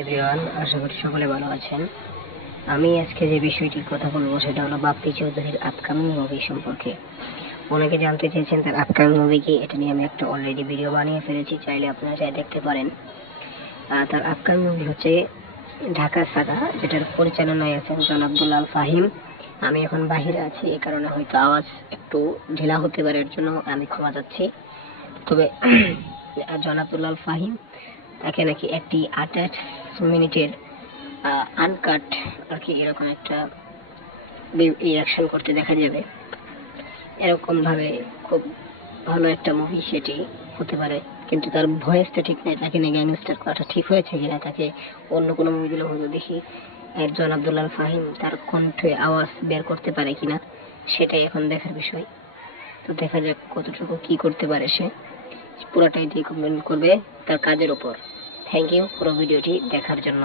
Everyone, আশা করি সকলে ভালো আছেন। আমি আজকে যে বিষয়টির কথা বলবো সেটা হলো বাপ্পি চৌধুরীর আপকামিং মুভি সম্পর্কে। অনেকে জানতে চেয়েছেন তার আপকামিং মুভি কি, এটা নিয়ে আমি একটা অলরেডি ভিডিও বানিয়ে ফেলেছি, চাইলে আপনারা চাই দেখতে পারেন। তার আপকামিং মুভি হচ্ছে ঢাকা সাগা, যেটার পরিচালনায় আছেন জনাব দুলাল ফাহিম। আমি এখন বাহিরে আছি, এই কারণে হয়তো আওয়াজ একটু ঢিলা হতে পারে, এর জন্য আমি ক্ষমা চাচ্ছি। তবে জনাব দুলাল ফাহিম, তাকে নাকি একটি 28 মিনিটের আনকাট আর কি এরকম একটা রিয়াকশন করতে দেখা যাবে। এরকম ভাবে খুব ভালো একটা মুভি সেটি হতে পারে, কিন্তু তার ভয়েসটা ঠিক নেই। তাকে নিয়ে গ্যাংস্টার করাটা ঠিক হয়েছে কিনা, তাকে অন্য কোনো মুভি দিলে হয়তো দেখি একজন আব্দুল্লাহ ফাহিম তার কণ্ঠে আওয়াজ বের করতে পারে কিনা, সেটাই এখন দেখার বিষয়। তো দেখা যাক কতটুকু কি করতে পারে সে, পুরোটাই দিয়ে কমেন্ট করবে তার কাজের উপর। থ্যাংক ইউ পুরো ভিডিওটি দেখার জন্য।